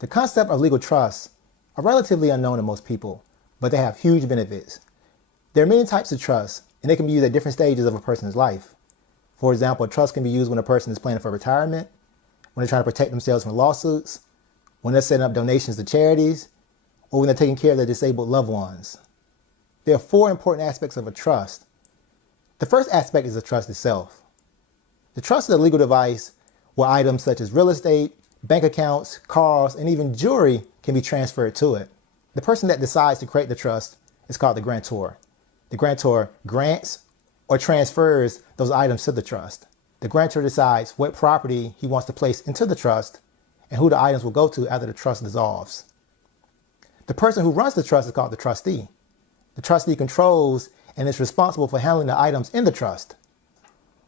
The concept of legal trusts are relatively unknown to most people, but they have huge benefits. There are many types of trusts, and they can be used at different stages of a person's life. For example, a trust can be used when a person is planning for retirement, when they're trying to protect themselves from lawsuits, when they're setting up donations to charities, or when they're taking care of their disabled loved ones. There are 4 important aspects of a trust. The first aspect is the trust itself. The trust is a legal device where items such as real estate, bank accounts, cars, and even jewelry can be transferred to it. The person that decides to create the trust is called the grantor. The grantor grants or transfers those items to the trust. The grantor decides what property he wants to place into the trust and who the items will go to after the trust dissolves. The person who runs the trust is called the trustee. The trustee controls and is responsible for handling the items in the trust.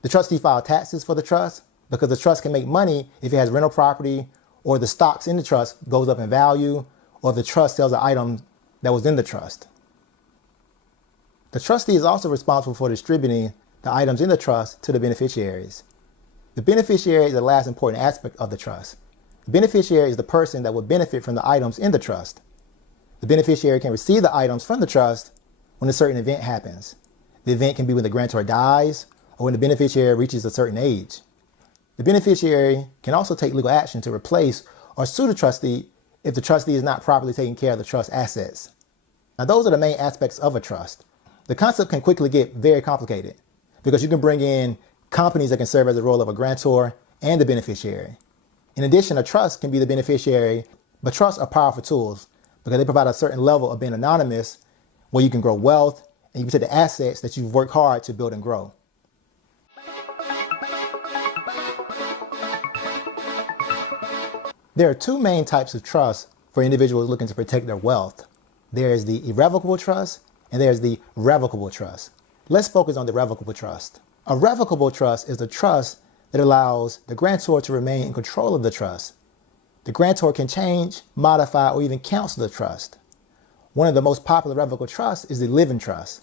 The trustee files taxes for the trust because the trust can make money if it has rental property, or the stocks in the trust goes up in value, or if the trust sells an item that was in the trust. The trustee is also responsible for distributing the items in the trust to the beneficiaries. The beneficiary is the last important aspect of the trust. The beneficiary is the person that will benefit from the items in the trust. The beneficiary can receive the items from the trust when a certain event happens. The event can be when the grantor dies or when the beneficiary reaches a certain age. The beneficiary can also take legal action to replace or sue the trustee if the trustee is not properly taking care of the trust assets. Now, those are the main aspects of a trust. The concept can quickly get very complicated because you can bring in companies that can serve as the role of a grantor and the beneficiary. In addition, a trust can be the beneficiary, but trusts are powerful tools because they provide a certain level of being anonymous where you can grow wealth and you can take the assets that you've worked hard to build and grow. There are 2 main types of trusts for individuals looking to protect their wealth. There is the irrevocable trust and there's the revocable trust. Let's focus on the revocable trust. A revocable trust is a trust that allows the grantor to remain in control of the trust. The grantor can change, modify, or even cancel the trust. One of the most popular revocable trusts is the living trust.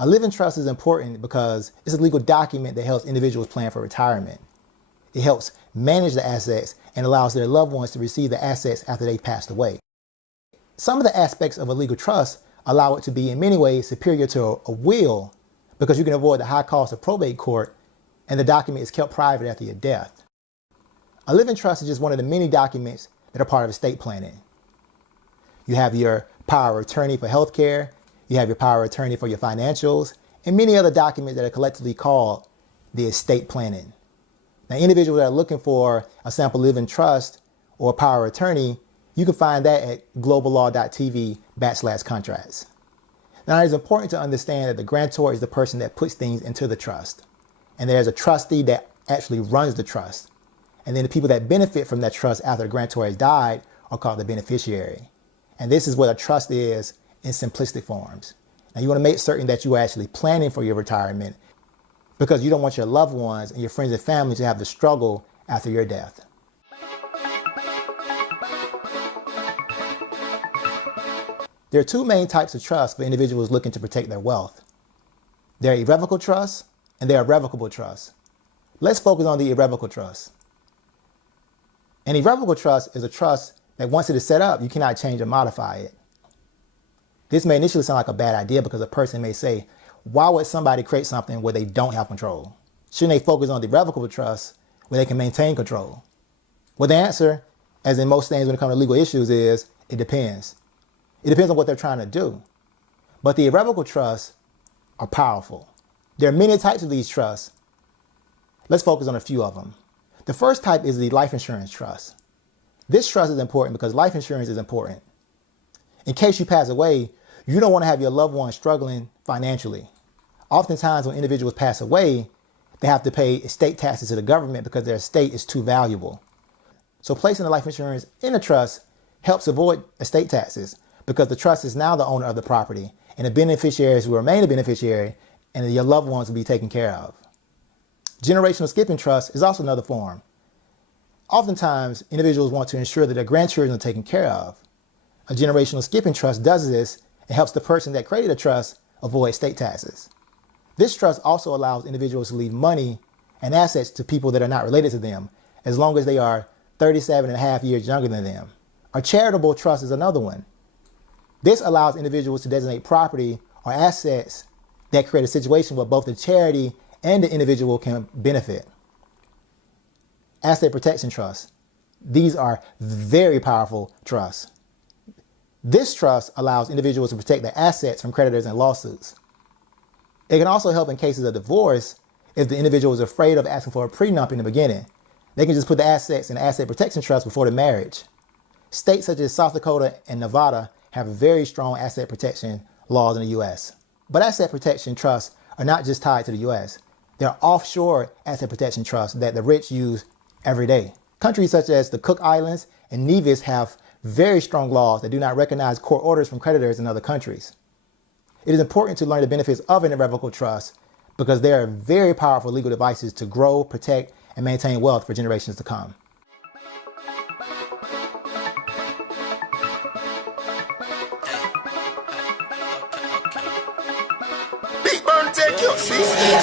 A living trust is important because it's a legal document that helps individuals plan for retirement. It helps manage the assets and allows their loved ones to receive the assets after they've passed away. Some of the aspects of a legal trust allow it to be in many ways superior to a will because you can avoid the high cost of probate court and the document is kept private after your death. A living trust is just one of the many documents that are part of estate planning. You have your power of attorney for healthcare, you have your power of attorney for your financials, and many other documents that are collectively called the estate planning. Now, individuals that are looking for a sample living trust or power of attorney, you can find that at globallaw.tv/contracts. Now, it is important to understand that the grantor is the person that puts things into the trust. And there's a trustee that actually runs the trust. And then the people that benefit from that trust after the grantor has died are called the beneficiary. And this is what a trust is in simplistic forms. Now, you want to make certain that you are actually planning for your retirement because you don't want your loved ones and your friends and family to have to struggle after your death. There are 2 main types of trusts for individuals looking to protect their wealth. There are irrevocable trusts and there are revocable trusts. Let's focus on the irrevocable trust. An irrevocable trust is a trust that once it is set up, you cannot change or modify it. This may initially sound like a bad idea because a person may say, why would somebody create something where they don't have control? Shouldn't they focus on the irrevocable trust where they can maintain control? Well, the answer, as in most things when it comes to legal issues, is it depends. It depends on what they're trying to do. But the irrevocable trusts are powerful. There are many types of these trusts. Let's focus on a few of them. The first type is the life insurance trust. This trust is important because life insurance is important. In case you pass away, you don't want to have your loved one struggling financially. Oftentimes when individuals pass away, they have to pay estate taxes to the government because their estate is too valuable. So placing the life insurance in a trust helps avoid estate taxes because the trust is now the owner of the property and the beneficiaries will remain a beneficiary and your loved ones will be taken care of. Generational skipping trust is also another form. Oftentimes, individuals want to ensure that their grandchildren are taken care of. A generational skipping trust does this and helps the person that created a trust avoid estate taxes. This trust also allows individuals to leave money and assets to people that are not related to them, as long as they are 37 and a half years younger than them. A charitable trust is another one. This allows individuals to designate property or assets that create a situation where both the charity and the individual can benefit. Asset protection trusts. These are very powerful trusts. This trust allows individuals to protect their assets from creditors and lawsuits. It can also help in cases of divorce if the individual is afraid of asking for a prenup in the beginning. They can just put the assets in the asset protection trust before the marriage. States such as South Dakota and Nevada have very strong asset protection laws in the U.S. But asset protection trusts are not just tied to the U.S. They're offshore asset protection trusts that the rich use every day. Countries such as the Cook Islands and Nevis have very strong laws that do not recognize court orders from creditors in other countries. It is important to learn the benefits of an irrevocable trust because they are very powerful legal devices to grow, protect, and maintain wealth for generations to come.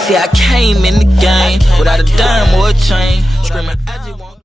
See, I came in the game without a dime or a chain, screaming